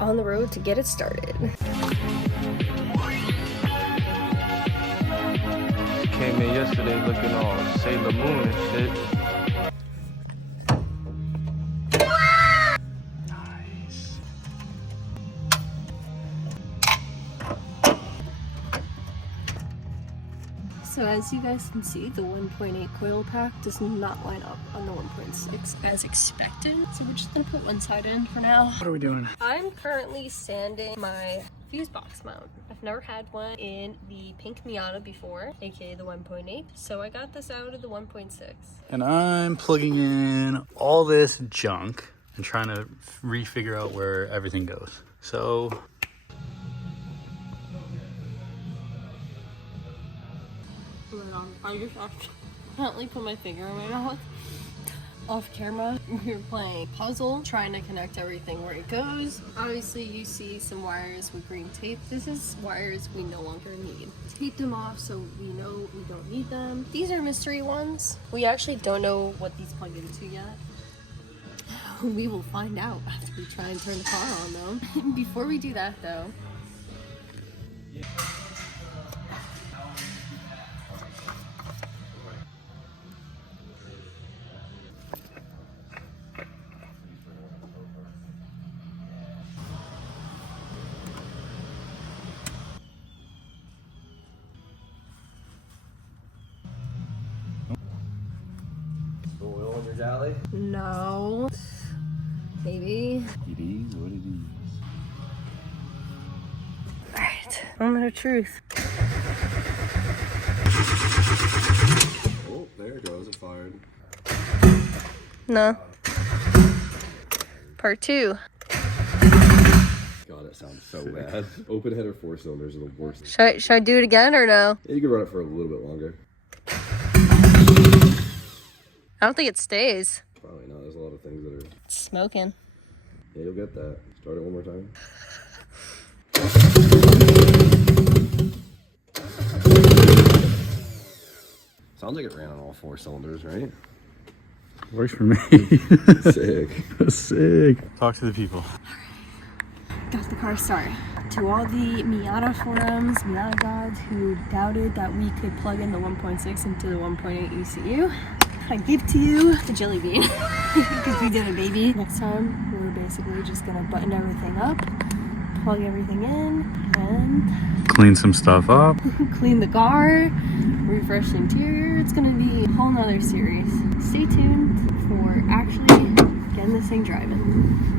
on the road to get it started. Came in yesterday looking all Sailor Moon and shit. Nice. So as you guys can see, the 1.8 coil pack does not line up on the 1.6 as expected. So we're just gonna put one side in for now. What are we doing? I'm currently sanding my fuse box mount. I've never had one in the pink Miata before, aka the 1.8. So I got this out of the 1.6. And I'm plugging in all this junk and trying to refigure out where everything goes. So I just accidentally put my finger in my mouth. Off camera, we were playing puzzle, trying to connect everything where it goes. Obviously, you see some wires with green tape. This is wires we no longer need. Tape them off so we know we don't need them. These are mystery ones. We actually don't know what these plug into yet. We will find out after we try and turn the car on though. Before we do that though, Oil in your galley? no. Maybe. It is what it is. Alright, moment of truth. Oh, there it goes. It fired. No. Part 2. God, it sounds so bad. Open header 4 cylinders are the worst. Should I do it again or no? Yeah, you can run it for a little bit longer. I don't think it stays. Probably not. There's a lot of things that are... It's smoking. Yeah, you'll get that. Start it one more time. Sounds like it ran on all 4 cylinders, right? works for me. Sick. Sick. Talk to the people. Got the car started. To all the Miata forums, Miata gods who doubted that we could plug in the 1.6 into the 1.8 ECU, I give to you the jelly bean. Because we did a baby. Next time, we're basically just gonna button everything up, plug everything in, and Clean some stuff up. clean the car, refresh the interior. It's gonna be a whole nother series. Stay tuned for actually getting this thing driving.